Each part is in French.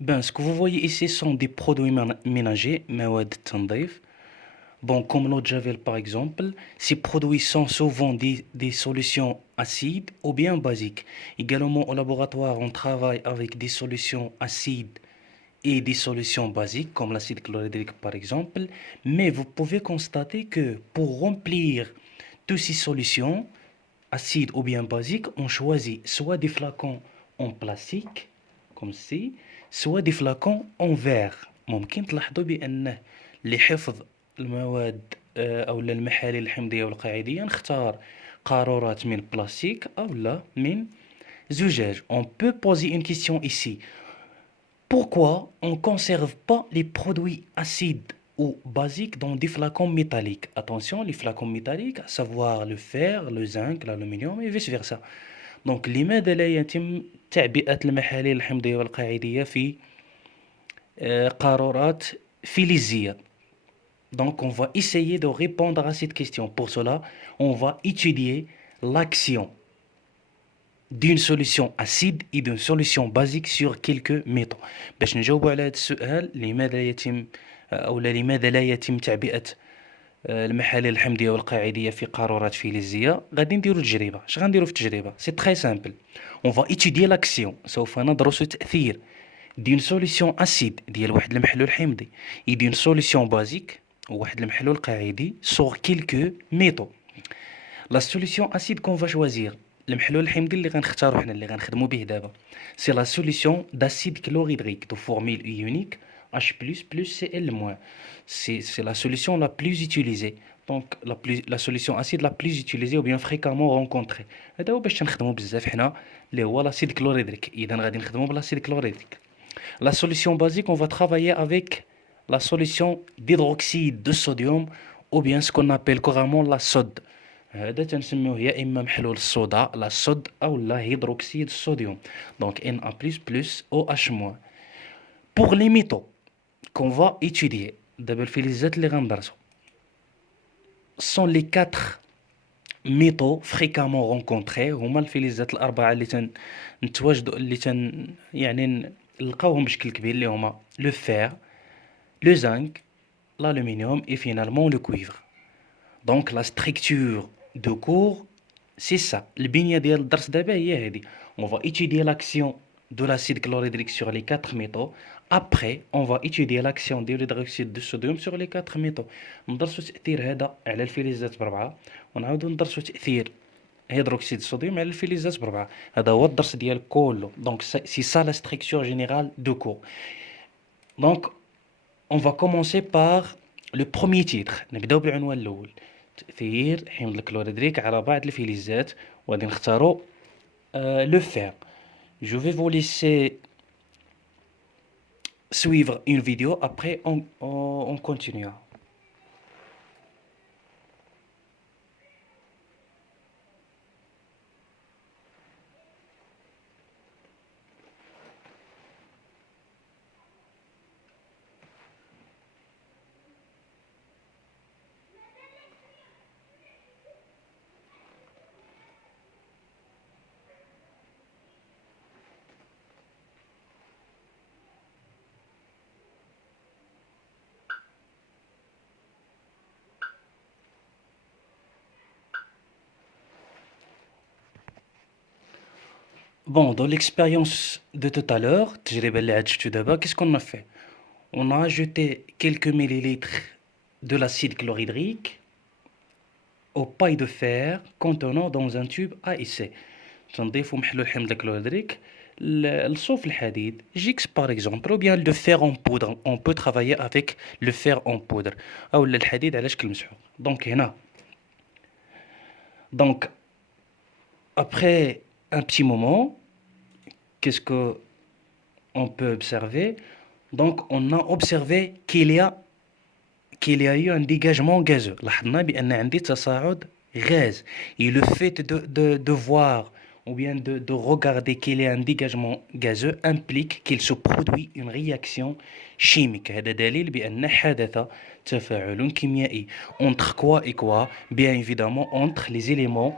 Ben, ce que vous voyez ici sont des produits ménagers, مواد التنظيف. Bon, comme l'eau de Javel par exemple, ces produits sont souvent des solutions acides ou bien basiques. Également au laboratoire, on travaille avec des solutions acides et des solutions basiques comme l'acide chlorhydrique par exemple. Mais vous pouvez constater que pour remplir toutes ces solutions, acides ou bien basiques, on choisit soit des flacons en plastique comme ceci, soit des flacons en verre. ممكن تلاحظوا بأنه لحفظ المواد أو المحاليل الحمضية والقاعدية نختار قارورات من بلاستيك أو لا من زجاج. On peut poser une question ici. Pourquoi on ne conserve pas les produits acides ou basiques dans des flacons métalliques? Attention, les flacons métalliques, à savoir le fer, le zinc, l'aluminium et vice versa. Donc لماذا لا يتم تعبئة المحاليل الحمضية والقاعدية في قارورات فلزية؟ Donc on va essayer de répondre à cette question. Pour cela, on va étudier l'action d'une solution acide et d'une solution basique sur quelques métaux. باش نجاوبوا على هذا السؤال لماذا يتم أو لماذا لا يتم تعبئة المحاليل الحمضية والقاعدية في قارورات فلزية. غادي نديروا تجربة. اش غنديروا في التجربة؟ سي تري سامبل. اون فا étudier l'action. سوف ندرس التأثير دين سوليسيون اسيد ديال واحد المحلول حمضي اي دين سوليسيون بازيك واحد المحلول قاعدي سور كيلكو ميتو. لا سوليسيون اسيد كون فا شوازير، المحلول الحمضي اللي غنختارو حنا اللي غنخدمو به دابا سي لا سوليسيون داسيد كلوريدريك دو فورميل يونيك H++ Cl-. C'est la solution la plus utilisée. Donc la solution acide la plus utilisée ou bien fréquemment rencontrée. هذا هو باش تنخدمو بزاف حنا اللي هو لاسيد كلوريدريك. اذا غادي نخدمو بلاسيد كلوريدريك. La solution basique, on va travailler avec la solution d'hydroxyde de sodium ou bien ce qu'on appelle couramment la sode. هذا تنسميوه يا اما محلول الصودا لا صود او لا هيدروكسيد الصوديوم. Donc Na++OH-. Pour les métaux qu'on va étudier دابا الفلزات اللي غندرسو sont les quatre métaux fréquemment rencontrés. هما الفلزات الاربعه اللي نتواجدوا اللي يعني نلقاوهم بشكل كبير اللي هما لو فير لو زنك l'aluminium et finalement le cuivre. Donc la structure de cours c'est ça. البنية ديال الدرس دابا هي هذه. On va étudier l'action de l'acide chlorhydrique sur les quatre métaux. Après, on va étudier l'action de l'hydroxyde de sodium sur les quatre métaux. ندرسوا تأثير هذا على الفلزات بربعة ونعاودوا ندرسوا تأثير هيدروكسيد الصوديوم على الفلزات بربعة. هذا هو الدرس ديال كله. Donc c'est ça la structure générale de cours. Donc on va commencer par le premier titre. نبداو بالعنوان الأول. تأثير حمض الكلوريدريك على بعض الفلزات وغادي نختاروا le fer. Je vais vous laisser suivre une vidéo, après on continue. Bon, dans l'expérience de tout à l'heure, qu'est-ce qu'on a fait? On a ajouté quelques millilitres de l'acide chlorhydrique aux pailles de fer contenant dans un tube A et C. تنضيفوا محلول حمض الكلوريدريك لصوف الحديد Gix par exemple ou bien le fer en poudre. On peut travailler avec le fer en poudre أو الحديد على شكل مسحوق. Donc هنا donc après un petit moment, qu'est-ce que on peut observer? Donc on a observé qu'il y a eu un dégagement gazeux. لاحظنا بأن عندي تصاعد gaz. Et le fait de voir ou bien de regarder qu'il y a un dégagement gazeux implique qu'il se produit une réaction chimique. هذا دليل بأن حدث تفاعل كيميائي. Entre quoi et quoi? Bien évidemment entre les éléments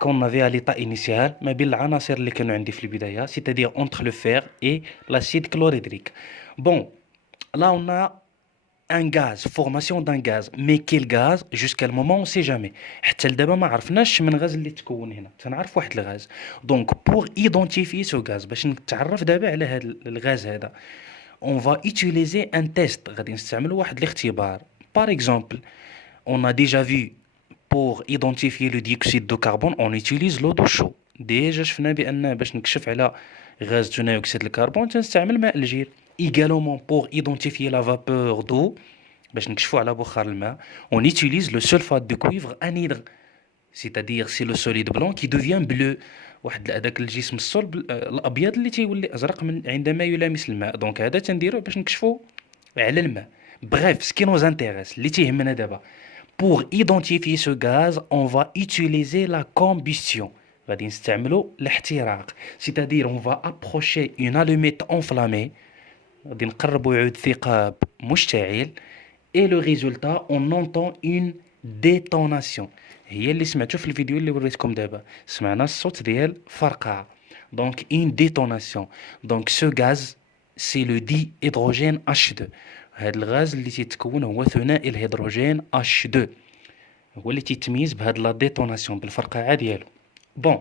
qu'on avait à l'état initial ما بين العناصر اللي كانوا عندي في البداية, c'est-à-dire entre le fer et l'acide chlorhydrique. Bon, là on a un gaz, formation d'un gaz, mais quel gaz? Jusqu'à le moment on sait jamais. حتى لدابا ما عرفناش من غاز اللي تكون هنا, تنعرف واحد الغاز. Donc pour identifier ce gaz, باش نتعرف دابا على هذا الغاز هذا, on va utiliser un test, غادي نستعملوا واحد الاختبار. Par exemple, on a déjà vu pour identifier le dioxyde de carbone, on utilise l'eau d'eau chaude. ديجا شفنا بان باش نكشف على غاز ثاني اكسيد الكربون تنستعمل ماء الجير. Également pour identifier la vapeur d'eau, باش نكشفوا على بخار الماء, on utilise le sulfate de cuivre anhydre, c'est-à-dire c'est le solide blanc qui devient bleu. واحد هذاك الجسم الصلب الابيض اللي تيولي ازرق من عندما يلامس الماء. دونك هذا تنديروه باش نكشفوا على الماء. Bref, ce qui nous intéresse, اللي تيهمنا دابا, pour identifier ce gaz, on va utiliser la combustion. غادي نستعملوا الاحتراق, c'est-à-dire on va approcher une allumette enflammée, غادي نقربوا عود ثقاب مشتعل, et le résultat on entend une détonation. هي اللي سمعتوا في الفيديو اللي وريتكم دابا, سمعنا الصوت ديال فرقعة. donc une détonation. donc ce gaz c'est le dihydrogène H2. هذا الغاز اللي تيتكون هو ثنائي الهيدروجين H2, هو اللي تيتميز بهاد لا ديتوناسيون بالفرقعة ديالو. bon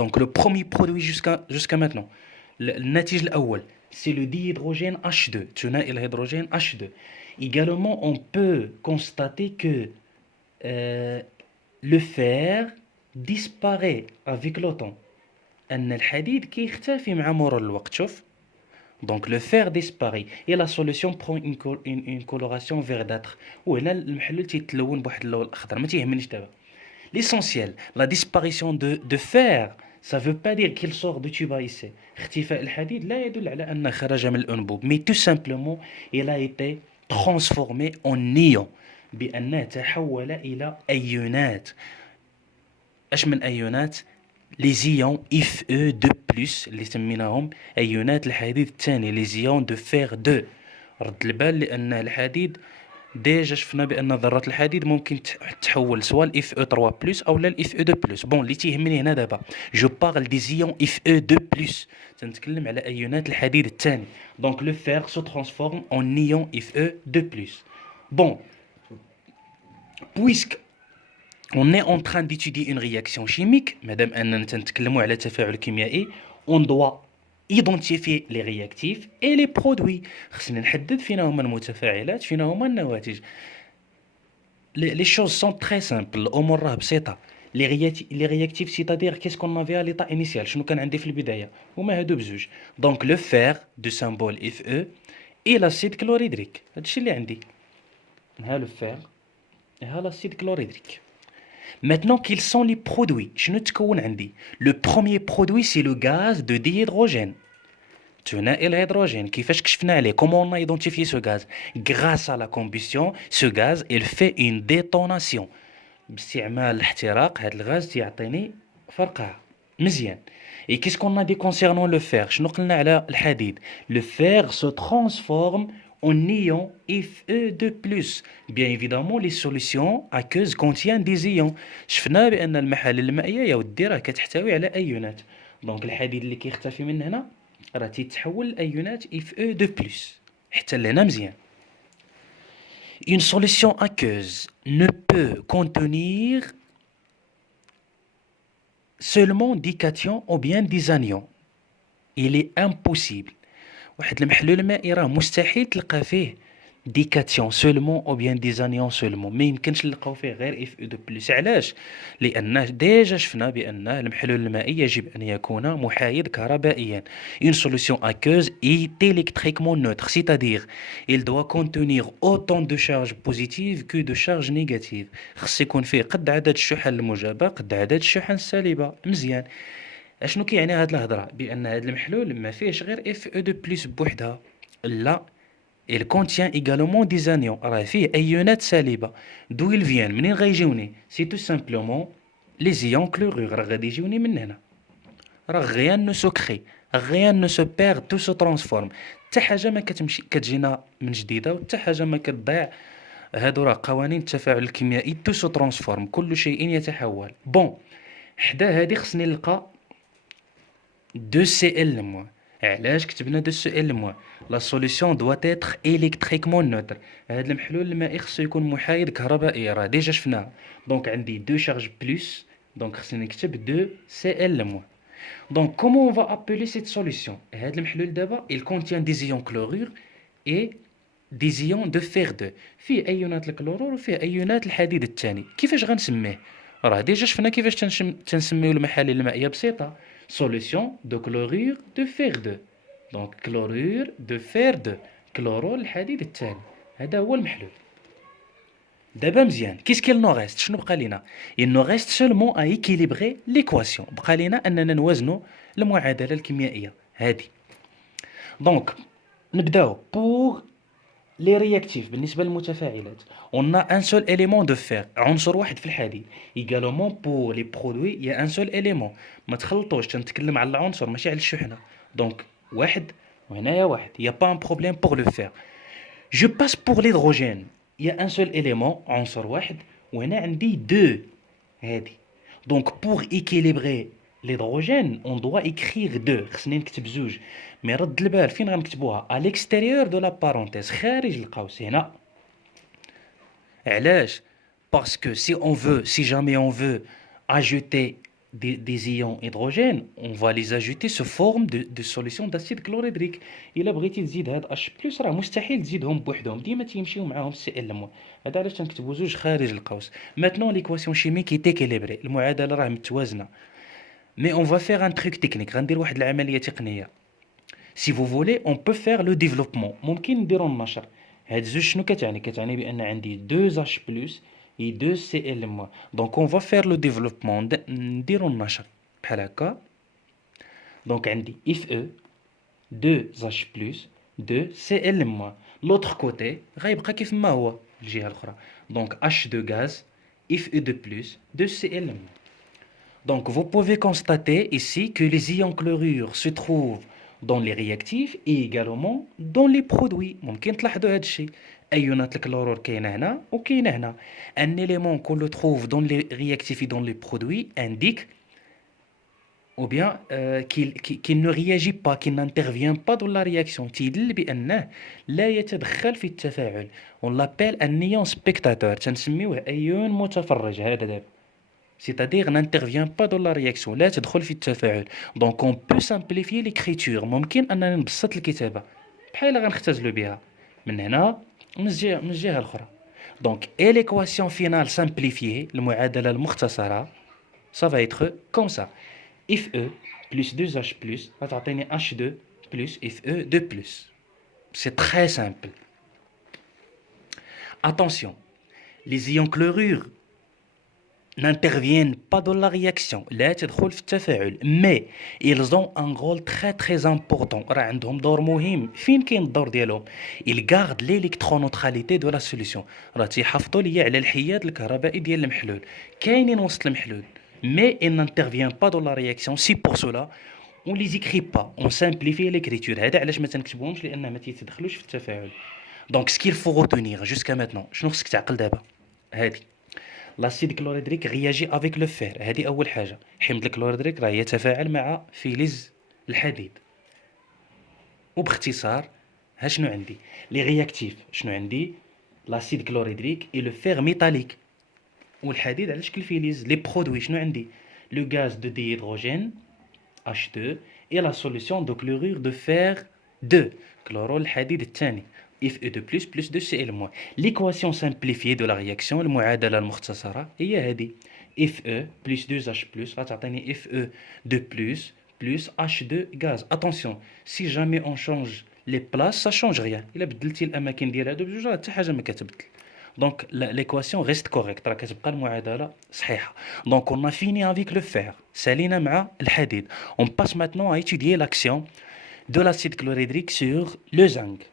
donc le premier produit jusqu'à maintenant, الناتج الأول c'est le dihydrogène H2, ثنائي الهيدروجين H2. également on peut constater que le fer disparaît avec le temps, أن الحديد كيختفي مع مرور الوقت. شوف, donc le fer disparaît et la solution prend une coloration verdâtre, وهنا المحلول تيتلون بواحد اللون الأخضر. ما تيهمنيش دابا. l'essentiel, la disparition de fer, ça veut pas dire qu'il sort du tube à essai. اختفاء الحديد لا يدل على أنه خرج من الأنبوب, mais tout simplement il a été transformé en ion, بأنه تحول إلى أيونات. اش من أيونات؟ les ions Fe2+, اللي سميناهم أيونات الحديد الثاني, les ions de fer 2. رد البال لأن الحديد ديجا شفنا بأن ذرات الحديد ممكن تحول سواء ل Fe3+ أو لا ل Fe2+. بون, اللي تيهمني هنا دابا جو بارل دي زيون Fe2+, تنتكلم على أيونات الحديد الثاني. دونك لو فير سو ترانسفورم اون ايون Fe2+. بون, puisque on est en train d'étudier une réaction chimique, madame أننا نتكلموا على تفاعل كيميائي, on doit identifier les réactifs et les produits. خصنا نحدد فينا هما المتفاعلات, فينا هما النواتج. les choses sont très simples, الأمور راه بسيطة. les réactifs c'est-à-dire qu'est-ce qu'on avait à l'état initial, شنو كان عندي في البداية, هما هادو بزوج. donc le fer de symbole Fe et l'acide chlorhydrique, هادشي اللي عندي, ها le fer ها l'acide chlorhydrique. Maintenant, quels sont les produits? شنو تكون عندي؟ Le premier produit c'est le gaz de dihydrogène, ثنائي الهيدروجين. كيفاش كشفنا عليه؟ Comment on a identifié ce gaz? Grâce à la combustion, ce gaz il fait une détonation. باستعمال الاحتراق هذا الغاز تيعطيني فرقعة. مزيان. Et qu'est-ce qu'on a dit concernant le fer? شنو قلنا على الحديد؟ Le fer se transforme en ion Fe2+. Bien évidemment, les solutions aqueuses contiennent des ions. شفنا بأن المحاليل المائية يا ودي راه كتحتوي على أيونات. دونك الحديد اللي كيختفي من هنا راه تيتحول لأيونات Fe2+. حتى لهنا مزيان. Une solution aqueuse ne peut contenir seulement des cations ou bien des anions. Il est impossible. واحد المحلول مائي راه مستحيل تلقى فيه دي كاتيون سولمون او بيان دي زانيون سولمون, ما يمكنش نلقاو فيه غير Fe2+. علاش؟ لان ديجا شفنا بان المحلول المائي يجب ان يكون محايد كهربائيا. une solution aqueuse est électriquement neutre, c'est-à-dire il doit contenir autant de charges positives que de charges négatives. خص يكون فيه قد عدد الشحن الموجبه قد عدد الشحن السالبه. مزيان. اشنو كيعني هاد الهضره؟ بان هاد المحلول ما فيهش غير Fe2+ بوحدها, لا il contient également des anions, راه فيه ايونات سالبه. d'où ils viennent, منين غيجيوني؟ c'est tout simplement les ions chlorure, راه غادي يجيوني من هنا. راه rien ne se crée, rien ne se perd, tout se transforme. حتى حاجه ما كتمشي كتجينا من جديده وحتى حاجه ما كتضيع. هادو راه قوانين التفاعل الكيميائي, tout se transforme, كل شيء يتحول. bon حدا هادي خصني نلقى 2Cl-. علاش كتبنا 2Cl-؟ لا سوليسيون دوا تيتر الكتريكمون نوتر. هاد المحلول المائي خصو يكون محايد كهربائيا، راه ديجا شفناها. دونك عندي 2 شارج بلس، دونك خصني نكتب 2Cl-. Donc, comment on va appeler cette solution? هاد المحلول دابا il contient des ions chlorure et des ions de fer 2. فيه ايونات الكلورور وفيه ايونات الحديد الثاني. كيفاش غنسميه؟ راه ديجا شفنا كيفاش تنسميو المحاليل المائيه بسيطه. solution de chlorure de fer 2. donc chlorure de fer 2 كلورور الحديد الثاني. هذا هو المحلول. دابا مزيان، كيس كيل نو ريست؟ شنو بقى لينا؟ il nous reste seulement à équilibrer l'équation. بقى لينا اننا نوازنوا المعادله الكيميائيه هذه. دونك نبداو بور لي رياكتيف. بالنسبه للمتفاعلات on a un seul élément de fer، عنصر واحد في الحديد. également pour les produits il y a un seul élément. ما تخلطوش، تنتكلم على العنصر ماشي على الشحنه. دونك واحد وهنايا واحد، il y a pas un problème pour le fer. je passe pour l'hydrogène. il y a un seul élément، عنصر واحد، وهنا عندي deux هادي. donc pour équilibrer l'hydrogène on doit écrire deux. خصني نكتب زوج، مي رد البال فين غنكتبوها؟ à l'extérieur de la parenthèse، خارج القوس هنا. علاش؟ parce que si jamais on veut ajouter des ions hydrogène on va les ajouter sous forme de solution d'acide chlorhydrique. الا بغيتي تزيد هاد H+ راه مستحيل تزيدهم بوحدهم، ديما تيمشيو معاهم Cl-. هذا علاش تنكتبوا زوج خارج القوس. maintenant l'équation chimique est équilibrée، المعادله راه متوازنه. mais on va faire un truc technique، غندير واحد العمليه تقنيه. si vous voulez on peut faire le développement، ممكن نديروا النشر. هاد زوج شنو كتعني؟ كتعني بان عندي 2H+ et 2Cl-. donc on va faire le développement، نديروا النشر بحال هكا. donc عندي Fe 2H+ 2Cl-. l'autre côté غيبقى كيف ما هو الجهه الاخرى. donc H2 gaz Fe2+ 2Cl-. donc vous pouvez constater ici que les ions chlorure se trouvent dans les réactifs et également dans les produits. ممكن تلاحظوا هذا الشيء، ايونات الكلورور كاينه هنا وكاينه هنا. un élément qu'on le trouve dans les réactifs et dans les produits indique ou bien qu'il ne réagit pas، qu'il n'intervient pas dans la réaction، تيدل بانه لا يتدخل في التفاعل. on l'appelle un ion spectateur، تنسميوه ايون متفرج. هذا دابا c'est-à-dire n'intervient pas dans la réaction، لا تدخل في التفاعل. donc on peut simplifier l'écriture، ممكن اننا نبسط الكتابه بحال غنختزلوا بها من هنا من الجهه الاخرى. donc et l'équation finale simplifiée، المعادله المختصره ça va être comme ça. Fe plus 2H+ غتعطيني H2 plus Fe2+. c'est très simple. attention, les ions chlorure n'interviennent pas dans la réaction، لا تدخل في التفاعل، mais ils ont un rôle très très important. راه عندهم دور مهم. فين كاين الدور ديالهم؟ ils gardent l'électroneutralité de la solution، راه تيحافظوا ليا على الحياد الكهربائي ديال المحلول. كاينين وسط المحلول mais ils n'interviennent pas dans la réaction. c'est pour cela on les écrit pas، on simplifie l'écriture. هذا علاش ما تنكتبوهمش، لان ما تيتدخلوش في التفاعل. donc ce qu'il faut retenir jusqu'à maintenant، شنو خصك تعقل دابا؟ هادي l'acide chlorhydrique réagit avec le fer، هذه أول حاجة. حمض الكلوريدريك راه يتفاعل مع فلز الحديد. وباختصار ها شنو عندي؟ لي رياكتيف شنو عندي؟ l'acide chlorhydrique et le fer métallique، والحديد على شكل فلز. لي برودوي شنو عندي؟ le gaz de dihydrogène H2 et la solution de chlorure de fer 2 كلورور الحديد الثاني Fe2+ plus 2Cl-. l'équation simplifiée de la réaction، المعادلة المختصرة هي هذه. Fe plus 2H+ غتعطيني Fe2+ plus H2 gaz. attention si jamais on change les places ça change rien، إلا بدلتي الأماكن ديال هادو بجوج راه حتى حاجة ما كتبدل. donc l'équation reste correcte، راه كتبقى المعادلة صحيحة. donc on a fini avec le fer، سالينا مع الحديد. on passe maintenant à étudier l'action de l'acide chlorhydrique sur le zinc.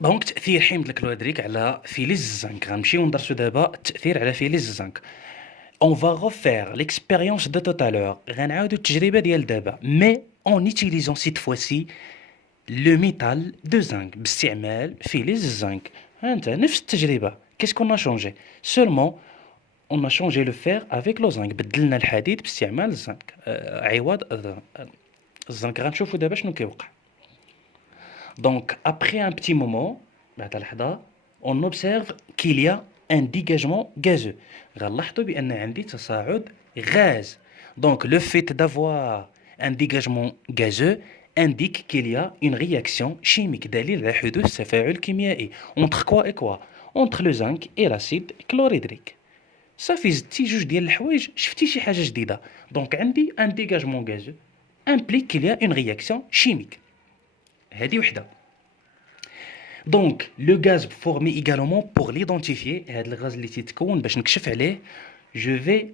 دونك تاثير حمض الكلوريدريك على فلز الزنك. غنمشيو ندرسو دابا التاثير على فلز الزنك. on va refaire l'expérience de tout à l'heure، غنعاودو التجربه ديال دابا mais en utilisant cette fois-ci le métal de zinc، باستعمال فلز الزنك. ها انت نفس التجربه، qu'est-ce qu'on a changé? Seulement, on a changé le fer avec le zinc. بدلنا الحديد باستعمال الزنك عوض الزنك. غنشوفوا دابا شنو كيوقع. Donc, après un petit moment, بعد لحظة, on observe qu'il y a un dégagement gazeux. غنلاحظوا بأن عندي تصاعد غاز. Donc, le fait d'avoir un dégagement gazeux indique qu'il y a une réaction chimique. دليل على حدوث تفاعل كيميائي. Entre quoi et quoi? Entre le zinc et l'acide chlorhydrique. صافي زدتي جوج ديال الحوايج شفتي شي حاجة جديدة. Donc, عندي un dégagement gazeux implique qu'il y a une réaction chimique. هذه وحدة. Donc, le gaz formé également pour l'identifier, هذا الغاز اللي تيتكون باش نكشف عليه, je vais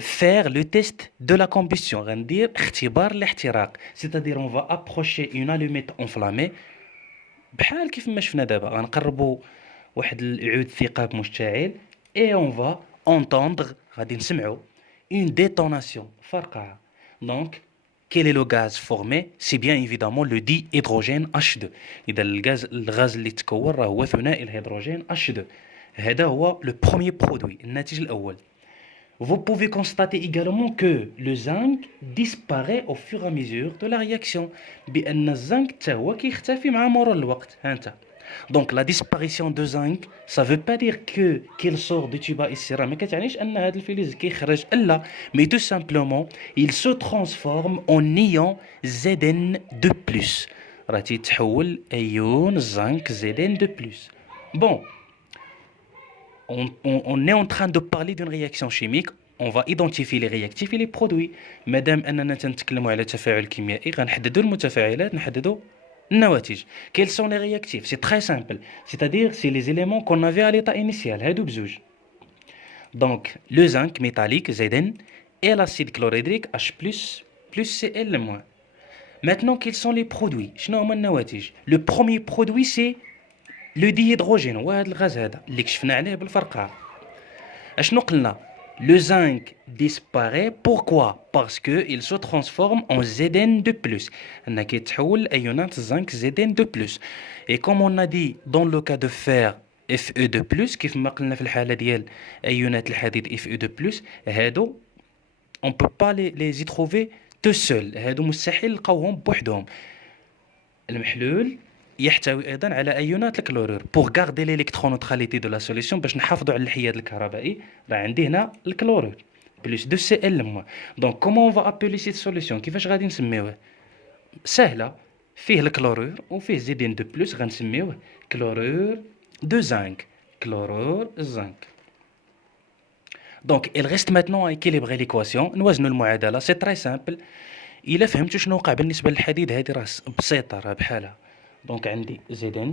faire le test de la combustion. غندير اختبار الاحتراق. C'est-à-dire on va approcher une allumette enflammée بحال كيف ما شفنا دابا. غنقربوا واحد العود ثقاب مشتعل et on va entendre, غادي نسمعوا une détonation, فرقعة. Donc, quel est le gaz formé? C'est bien évidemment le dihydrogène H2. إذا الغاز اللي تكون راه هو ثنائي الهيدروجين H2. هذا هو le premier produit, الناتج الأول. Vous pouvez constater également que le zinc disparaît au fur et à mesure de la réaction. بأن الزنك حتى هو كيختفي مع مرور الوقت. ها انت. Donc la disparition de zinc, ça veut pas dire que qu'il sort du tuba ici. ما كتعنيش أن هذا الفلز كيخرج لا, mais tout simplement il se transforme en ion Zn2+. راه تيتحول أيون الزنك Zn2+. Bon. On est en train de parler d'une réaction chimique. On va identifier les réactifs et les produits. مادام أننا تنتكلموا على تفاعل كيميائي غنحددوا المتفاعلات نحددوا النواتج. Quels sont les réactifs? C'est très simple. C'est-à-dire c'est les éléments qu'on avait à l'état initial. هادو بزوج. Donc le zinc métallique Zn et l'acide chlorhydrique H+, plus Cl-. Maintenant quels sont les produits? شنو هما النواتج؟ Le premier produit c'est le dihydrogène. وهذا الغاز هذا اللي كشفنا عليه بالفرقعة. اشنو قلنا؟ Le zinc disparaît. Pourquoi? Parce qu'il se transforme en Zn2+. أنه كيتحول أيونات الزنك Zn2+. Et comme on a dit dans le cas de fer Fe2+, كيف ما قلنا في الحالة ديال أيونات الحديد Fe2+, هادو on peut pas les y trouver tout seul. هادو مستحيل نلقاوهم بوحدهم. المحلول يحتوي ايضا على ايونات الكلورور. pour garder l'électroneutralité de la solution, باش نحافظوا على الحياد الكهربائي راه عندي هنا الكلورور بلس دو Cl-. donc comment on va appeler cette solution? كيفاش غادي نسميوه؟ سهله, فيه الكلورور وفيه Zn2+, غنسميوه كلورور دو زنك, كلورور الزنك. donc il reste maintenant à équilibrer l'équation. نوازنوا المعادله. c'est très simple. الا فهمتوا شنو وقع بالنسبه للحديد هذه راه بسيطه, راه بحالها. Donc عندي Zn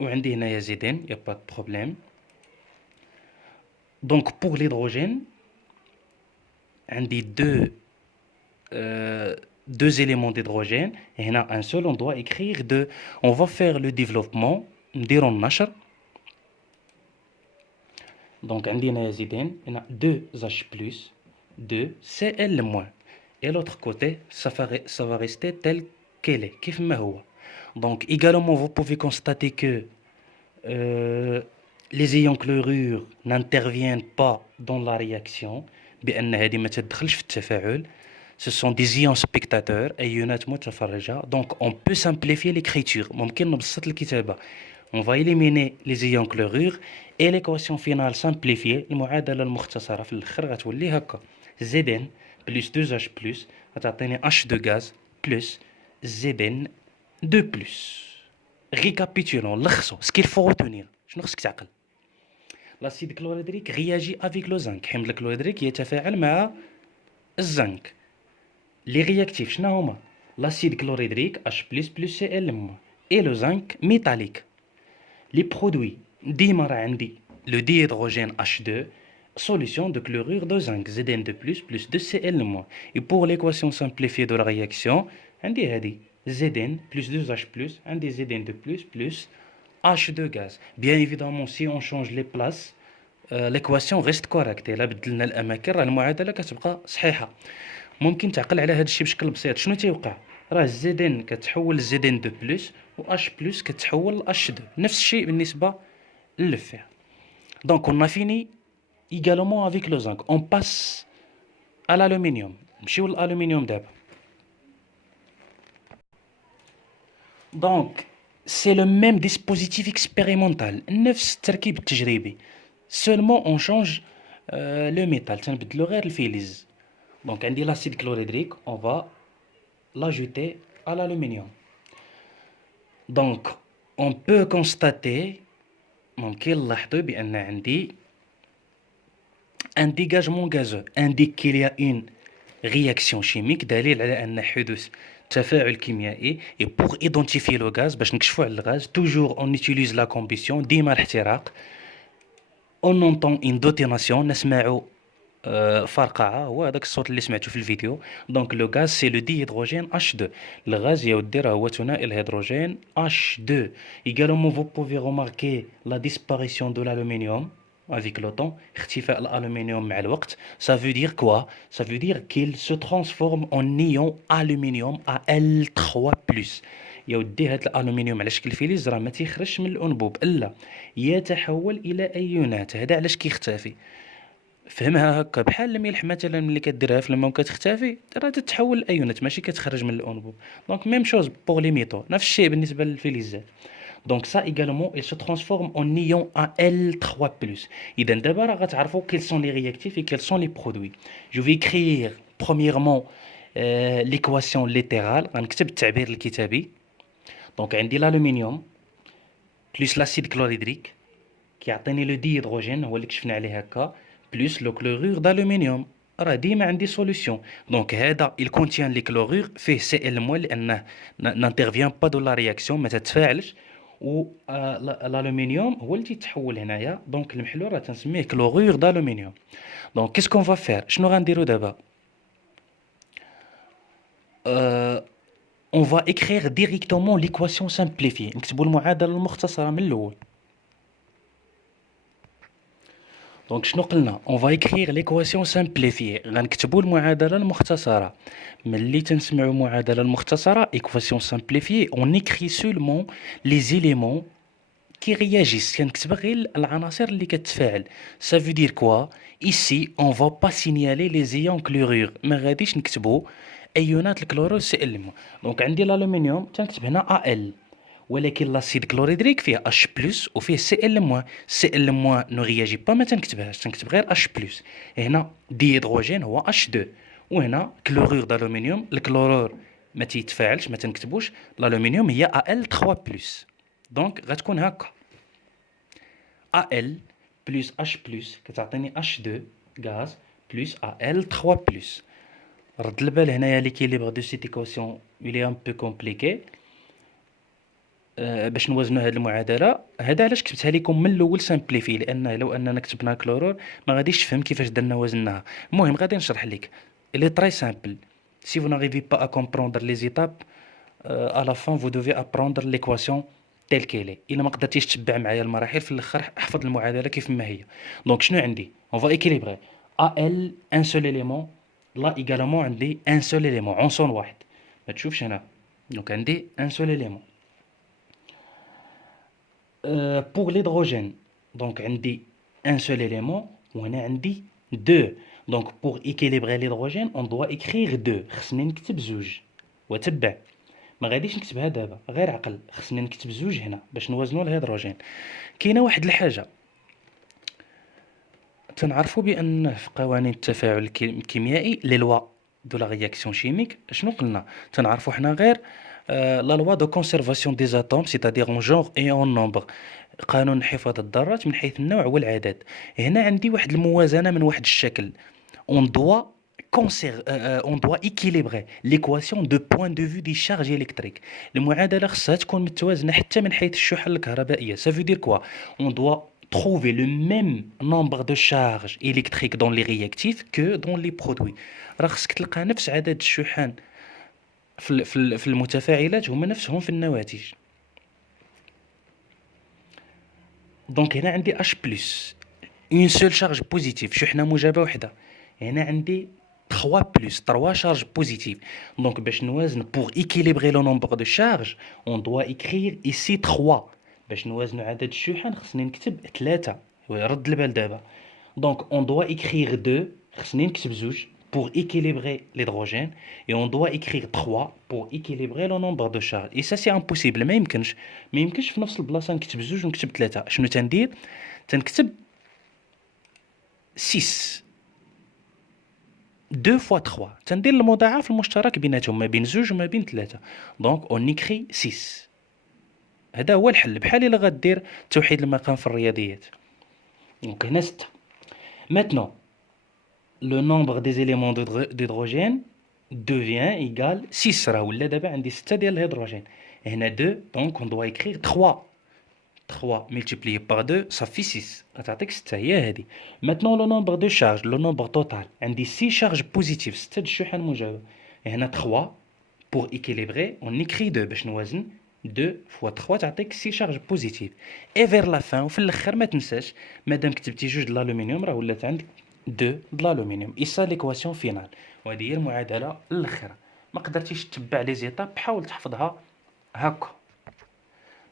وعندي هنايا Zn, y a pas de problème. Donc pour l'hydrogène عندي deux éléments d'hydrogène et هنا un seul. On doit écrire deux. On va faire le développement, نديرو النشر. Donc عندي هنايا Zn, هنا 2H+, 2Cl-. et l'autre côté ça va rester tel qu'elle est, كيف ما هو. Donc également vous pouvez constater que les ions chlorure n'interviennent pas dans la réaction, بأن هذه ما تدخلش في التفاعل. ce sont des ions spectateurs, أيونات متفرجة. donc on peut simplifier l'écriture, ممكن نبسط الكتابة. on va éliminer les ions chlorure et l'équation finale simplifiée, المعادلة المختصرة في الآخر غتولي هكا: Zn plus 2H+, غتعطيني H2 gaz plus Zn2+. Récapitulons, لخصوا. ce qu'il faut retenir. شنو خصك تعقل؟ l'acide chlorhydrique réagit avec le zinc. حمض الكلوريدريك يتفاعل مع الزنك. les réactifs شنو هما؟ l'acide chlorhydrique H+, plus Cl- et le zinc métallique. les produits ديما راه عندي le dihydrogène H2, solution de chlorure de zinc Zn2+, plus 2Cl-. et pour l'équation simplifiée de la réaction عندي هذه Zn plus 2H+, عندي Zn2+, plus H2 gaz. bien évidemment si on change les places l'équation reste correcte. الا بدلنا الاماكن راه المعادله كتبقى صحيحه. ممكن تعقل على هذا الشيء بشكل بسيط. شنو تيوقع؟ راه Zn كتحول Zn2+, و H+ كتحول H2. نفس الشيء بالنسبه le fer. Donc on a fini également avec le zinc. On passe à l'aluminium. نمشيو للالومنيوم دابا. Donc c'est le même dispositif expérimental, نفس التركيب التجريبي. Seulement on change le métal, تنبدلو غير الفلز. Donc عندي l'acide chlorhydrique, on va l'ajouter à l'aluminium. Donc on peut constater ممكن نلاحظوا بأن عندي un dégagement gazeux indique qu'il y a une réaction chimique دليل على أن حدوث تفاعل كيميائي. et pour identifier le gaz باش نكشفوا على الغاز toujours on utilise la combustion ديما الاحتراق. on entend une détonation نسمعوا فرقعة هو هذاك الصوت اللي سمعتو في الفيديو. donc le gaz c'est le dihydrogène H2. الغاز يا ودي راه هو ثنائي الهيدروجين H2. également vous pouvez remarquer la disparition de l'aluminium avec le temps. اختفاء الألومنيوم مع الوقت. ça veut dire quoi? ça veut dire qu'il se transforme en ion aluminium Al3+. يا ودي هاد الألومنيوم على شكل فلز راه ما تيخرجش من الأنبوب الا يتحول الى ايونات. هذا علاش كيختفي. فهمها هكا بحال الملح مثلا ملي كديرها في الماء وكتختفي راه تتحول لايونات ماشي كتخرج من الانبوب. دونك ميم شوز بور لي ميتaux. نفس الشيء بالنسبه للفلزات. Donc ça également, il se transforme en ion Al3+. إذا دابا راه غتعرفوا quels sont les réactifs et quels sont les produits. Je vais écrire premièrement l'équation littérale. غنكتب التعبير الكتابي. Donc عندي l'aluminium plus l'acide chlorhydrique كيعطيني لو ديهيدروجين هو اللي كشفنا عليه هكا plus le chlorure d'aluminium. راه ديما عندي solution. Donc هذا il contient les chlorures فيه Cl- لأنه n'intervient pas dans la réaction ما تتفاعلش. و l'aluminium هو اللي تيتحول هنايا. دونك المحلول راه تنسميه chlorure d'aluminium. Donc qu'est-ce qu'on va faire؟ شنو غنديرو دابا؟ on va écrire directement l'équation simplifiée. نكتبوا المعادلة المختصرة من الأول. دونك شنو قلنا؟ on va écrire l'équation simplifiée. غنكتبوا المعادلة المختصرة. ملي تنسمعوا المعادلة المختصرة équation simplifiée on écrit seulement les éléments qui réagissent. كنكتب غير العناصر اللي كتفاعل. ça veut dire quoi؟ ici on va pas signaler les ions chlorure. ما غاديش نكتبوا ايونات الكلورور Cl-. دونك عندي الالومنيوم تنكتب هنا Al. ولكن لاسيد كلوريدريك فيه H+ وفيه Cl-. Cl- نو رياجي با ما تنكتبهاش تنكتب غير H+. هنا ديهيدروجين هو H2 وهنا كلورور d'aluminium. الكلورور ما تيتفاعلش ما تنكتبوش. الالومنيوم هي Al3+. دونك غتكون هكا Al plus H+ كتعطيني H2 غاز plus Al3+. رد البال هنايا اللي كيليبر دو سيت ايكواسيون إلي ان بو كومبليكي. باش نوازنوا هذه المعادله. هذا علاش كتبتها لكم من الاول سامبليفي لان لو اننا كتبنا كلورور ما غاديش تفهم كيفاش درنا وزناها. المهم غادي نشرح لك. اللي تري سامبل si vous n'arrivez pas à comprendre les étapes à la fin vous devez apprendre l'équation telle qu'elle est. الا ما قدرتيش تتبع معايا المراحل في الاخر احفظ المعادله كيف ما هي. دونك شنو عندي؟ on va équilibrer Al un seul élément. là également عندي un seul élément عنصر واحد ما تشوفش هنا. دونك عندي un seul élément. pour l'hydrogène donc عندي un seul élément وهنا عندي deux. donc pour équilibrer l'hydrogène on doit écrire deux. خصني نكتب زوج وتبع ما غاديش نكتبها دابا غير عقل. خصني نكتب زوج هنا باش نوازنوا الهيدروجين. كاينه واحد الحاجه تنعرفوا بان في قوانين التفاعل الكيميائي لي لوا دو لا رياكسيون شيميك شنو قلنا؟ تنعرفوا حنا غير لا لوا دو كونسيرفاسيون دي اتوم سيتادير اون جونغ اي اون نومبر. قانون حفاظ الذرات من حيث النوع والعدد. هنا عندي واحد الموازنه من واحد الشكل. on doit on doit équilibrer l'équation de point de vue des charges électriques. المعادله خصها تكون متوازنه حتى من حيث الشحن الكهربائيه. ça veut dire quoi؟ on doit trouver le même nombre de charges électriques dans les réactifs que dans les produits. راه خصك تلقى نفس عدد الشحن في المتفاعلات هما نفسهم في النواتج. دونك هنا عندي H+, une seule charge positive شحنة موجبة وحدة. هنا عندي 3 charges positives. Donc باش نوازن pour équilibrer le nombre de charges on doit écrire ici 3 باش نوازنوا عدد الشحن خصني نكتب 3. رد البال دابا. Donc on doit écrire 2, خصني نكتب 2 pour équilibrer l'hydrogène et on doit écrire 3 pour équilibrer le nombre de charges. Et ça c'est impossible, ما يمكنش في نفس البلاصه نكتب 2 ونكتب 3. شنو تندير؟ تنكتب 6 2 fois 3. تندير المضاعف المشترك بيناتهم ما بين 2 وما بين 3. Donc on écrit 6. هذا هو الحل، بحال الا غدير توحيد المقام في الرياضيات. دونك هنا 6. Maintenant, le nombre des éléments d'hydrogène devient égal 6. راه ولا دابا عندي 6 ديال الهيدروجين. هنا 2 donc on doit écrire 3. 3 multiplié par 2 ça fait 6. غتعطيك 6 هي هذه. Maintenant le nombre de charges, le nombre total. عندي 6 charges positives، 6 الشحن موجبة. هنا 3 pour équilibrer on écrit 2 باش نوازن. 2 fois 3 تعطيك 6 charges positives. Et vers la fin وفي الاخر ما تنساش مادام كتبتي 2 د الالومنيوم راه ولات عندك 2 د الالومنيوم. اي سا ليكواسيون فينال. وهذه هي المعادله الاخيره. ما قدرتيش تتبع لي زيتاب حاول تحفظها هكا.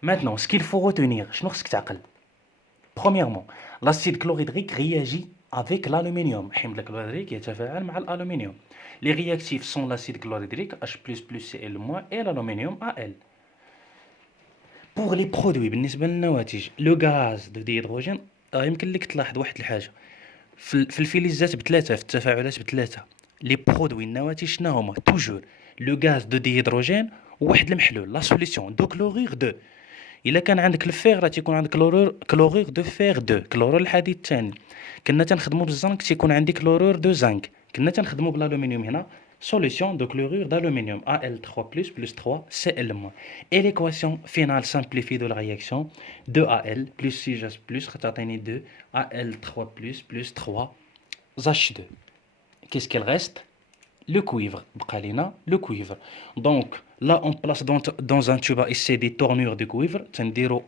Maintenant, ce qu'il faut retenir, شنو خصك تعقل؟ Premièrement, l'acide chlorhydrique réagit avec l'aluminium. حمض الكلوريدريك يتفاعل مع الألومنيوم. Les réactifs sont l'acide chlorhydrique H++Cl- et l'aluminium Al. Pour les produits بالنسبة للنواتج لو غاز دو ديهيدروجين يمكن لك تلاحظ واحد الحاجة في الفلزات بثلاثة، في التفاعلات بثلاثة. لي برودوي النواتج شنو هما؟ توجور لو غاز دو ديهيدروجين وواحد المحلول لا سوليسيون دو كلورير 2. الا كان عندك الفيغ راه تيكون عندك كلورير دو فيغ 2 كلورور الحديد الثاني. كنا تنخدموا بالزنك تيكون عندي كلورير دو زنك. كنا تنخدموا بالالومنيوم هنا solution de chlorure d'aluminium Al3+ plus 3 Cl-. Et l'équation finale simplifiée de la réaction 2Al plus 6H plus غتعطيني 2 Al3+ plus 3 H2. Qu'est-ce qu'il reste? Le cuivre. بقى لينا le cuivre. Donc là on place dans un tube à essai des tournures de cuivre. تنديرو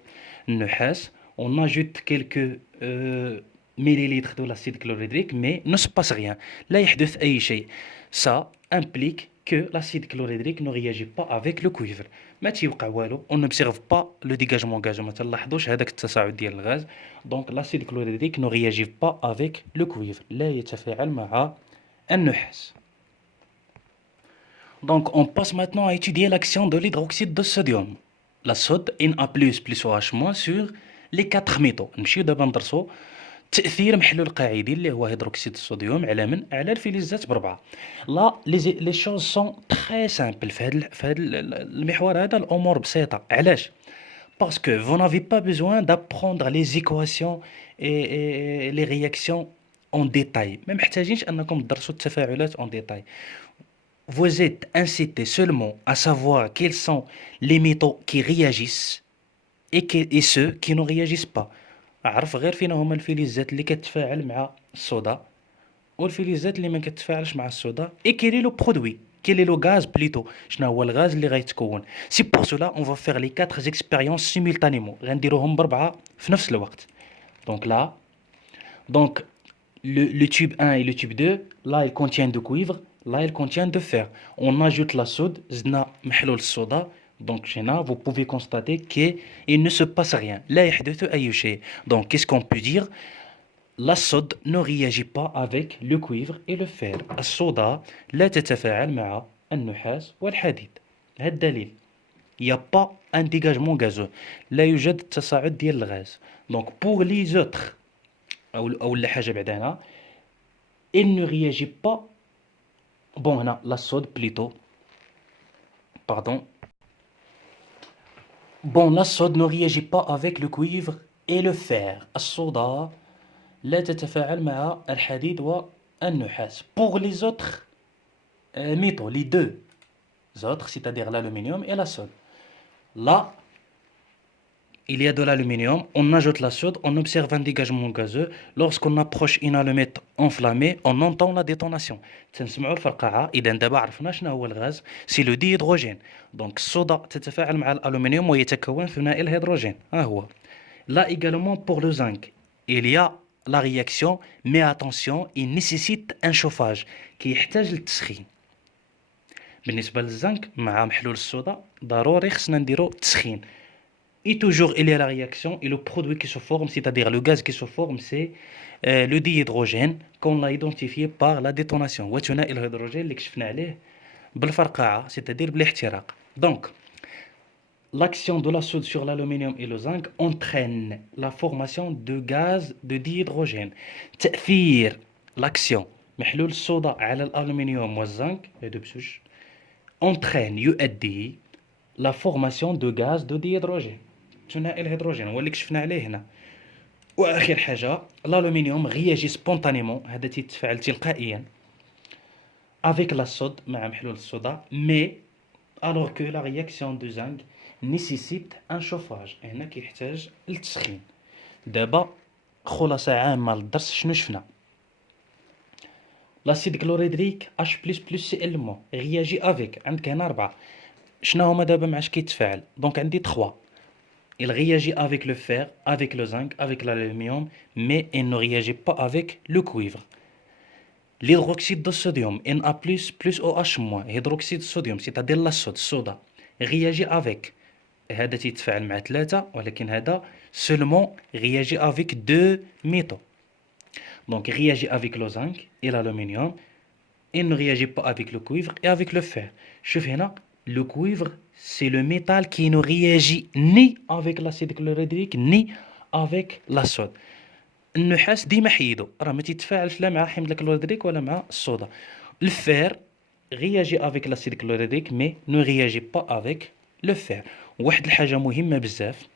النحاس. On ajoute quelques millilitres de l'acide chlorhydrique mais ne se passe rien. لا يحدث أي شيء. Ça implique que l'acide chlorhydrique ne réagit pas avec le cuivre. ما تيوقع والو. On n'observe pas le dégagement gazeux. ما تلاحظوش هذاك التصاعد ديال الغاز. Donc l'acide chlorhydrique ne réagit pas avec le cuivre. لا يتفاعل مع النحاس. Donc on passe maintenant à étudier l'action de l'hydroxyde de sodium. La sode Na++ OH- sur les 4 métaux. نمشيو دابا ندرسو تأثير محلول قاعدي اللي هو هيدروكسيد الصوديوم على الفلزات بربعة. لا لي شوز سون تري سامبل في هذا المحور هذا الامور بسيطه. علاش؟ باسكو vous n'avez pas besoin d'apprendre les équations et les réactions en détail. ما محتاجينش انكم تدرسوا التفاعلات en détail. Vous êtes incité seulement à savoir quels sont les métaux qui réagissent et ceux qui ne réagissent pas. عرف غير فين هما الفلزات اللي كتفاعل مع الصودا والفلزات اللي ما كتفاعلش مع الصودا. اي كيلي لو برودوي كيلي لو غاز بليتو شنو هو الغاز اللي غيتكون. سي بور سولا اون فا فير لي 4 اكسبيريونس سيمولتانيمون غنديروهم بربعه في نفس الوقت. دونك لا دونك le tube 1 et le tube 2 là il contient de cuivre, là il contient de fer. On ajoute la soude زدنا محلول الصودا. Donc هنا vous pouvez constater qu'il ne se passe rien. لا يحدث أي شيء. Donc qu'est-ce qu'on peut dire? La soude ne réagit pas avec le cuivre et le fer. الصودا لا تتفاعل مع النحاس والحديد. هذا الدليل. Il n'y a pas un dégagement gazeux. لا يوجد تصاعد ديال الغاز. Donc pour les autres أو لا حاجة بعدا هنا il ne réagit pas. Bon هنا la soude plutôt. Pardon. Bon, la soude ne réagit pas avec le cuivre et le fer. الصودا لا تتفاعل مع الحديد والنحاس. Pour les autres métaux, les deux autres, c'est-à-dire l'aluminium et la soude. Là, il y a de l'aluminium, on ajoute la soude, on observe un dégagement gazeux. Lorsqu'on approche une allumette enflammée, on entend la détonation. تنسمعوا الفرقعة. إذا دابا عرفنا شنو هو الغاز. سي لو ديهيدروجين. دونك الصودا تتفاعل مع الألومنيوم ويتكون ثنائي الهيدروجين. ها هو. Là également pour le zinc, il y a la réaction, mais attention, il nécessite un chauffage كيحتاج للتسخين. بالنسبة للزنك مع محلول الصودا ضروري خصنا نديرو تسخين. Et toujours, il y a la réaction et le produit qui se forme, c'est-à-dire le gaz qui se forme, c'est le dihydrogène qu'on a identifié par la détonation. وثنائي الهيدروجين اللي كشفنا عليه بالفرقعة, c'est-à-dire بالاحتراق. Donc, l'action de la soude sur l'aluminium et le zinc entraîne la formation de gaz de dihydrogène. تأثير l'action محلول الصودا على الألومنيوم والزنك هادو بسوج entraîne يؤدي la formation de gaz de dihydrogène. ثنائي الهيدروجين هو اللي كشفنا عليه هنا. واخر حاجه l'aluminium réagit spontanément, هذا تيتفاعل تلقائيا avec la soude مع محلول الصودا, mais alors que la réaction de zinc nécessite un chauffage, هنا كيحتاج للتسخين. دابا خلاصه عامه للدرس شنو شفنا؟ لاسيد كلوريدريك H++Cl- réagit avec, عندك هنا 4. شنو هما دابا مع اش كيتفاعل؟ دونك عندي 3. Il réagit avec le fer, avec le zinc, avec l'aluminium, mais il ne réagit pas avec le cuivre. L'hydroxyde de sodium, Na+, plus OH-, hydroxyde de sodium, c'est-à-dire la soude, soda, réagit avec. هذا تيتفاعل مع 3, ولكن هذا seulement réagit avec 2 métaux. Donc, il réagit avec le zinc et l'aluminium. Il ne réagit pas avec le cuivre et avec le fer. شوف هنا, le cuivre, c'est le métal qui ne réagit ni avec l'acide chlorhydrique ni avec la soude. النحاس ديما حيدو, راه ما تيتفاعلش لا مع حمض الكلوريدريك ولا مع الصودا. Le fer réagit avec l'acide chlorhydrique mais ne réagit pas avec le fer. واحد الحاجة مهمة بزاف,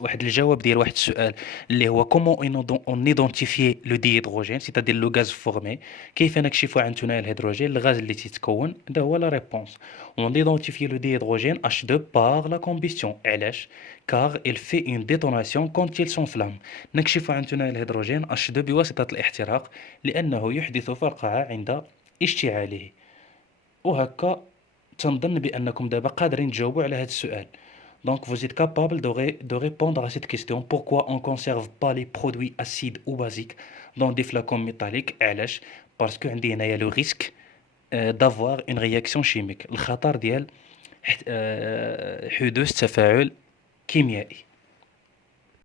واحد الجواب ديال واحد السؤال اللي هو comment on identifie le dihydrogène, c'est-à-dire le gaz formé, كيف نكشف عن ثنائي الهيدروجين الغاز اللي تيتكون. هذا هو la réponse. On identifie le dihydrogène H2 par la combustion. علاش؟ car il fait une détonation quand il s'enflamme. نكشف عن ثنائي الهيدروجين H2 بواسطة الاحتراق لأنه يحدث فرقعة عند اشتعاله. وهكا تنظن بأنكم دابا قادرين تجاوبوا على هذا السؤال. Donc vous êtes capable de répondre à cette question. Pourquoi on ne conserve pas les produits acides ou basiques dans des flacons métalliques? علاش؟ parce que عندي هنايا le risque d'avoir une réaction chimique. الخطر ديال حدوث تفاعل كيميائي.